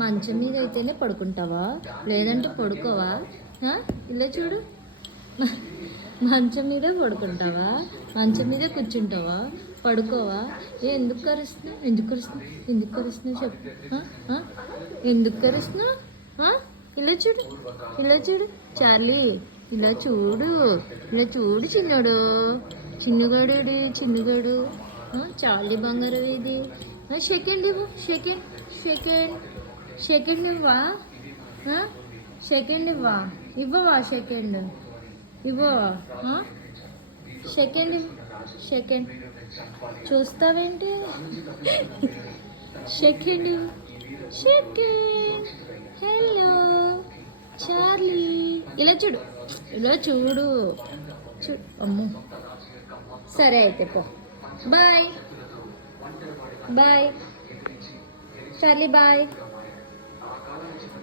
మంచం మీద అయితేనే పడుకుంటావా, లేదంటే పడుకోవా? ఇలా చూడు, మంచం మీదే పడుకుంటావా, మంచం మీదే కూర్చుంటావా, పడుకోవా? ఎందుకు కరుస్తున్నావు, ఎందుకు కరుస్తున్నావు, ఎందుకు కరుస్తున్నావు చెప్పు. ఎందుకు కరుస్తున్నావు? ఇలా చూడు, ఇలా చూడు చార్లీ, ఇలా చూడు, ఇలా చూడు చిన్నోడు, చిన్నగాడు, చిన్నగాడు. చార్లీ బంగారం ఇది. సెకండ్ ఇవ్వు, సెకండ్, సెకండ్, సెకండ్ ఇవ్వా, సెకండ్ ఇవ్వవా, సెకండ్ ఇవ్వవా, సెకండ్, సెకండ్ చూస్తావేంటి, సెకండ్, సెకండ్. హలో చార్లీ, ఇలా చూడు, ఇలా చూడు, చూడు. అమ్మో, సరే అయితే పో, బాయ్ బాయ్ చార్లీ, బాయ్.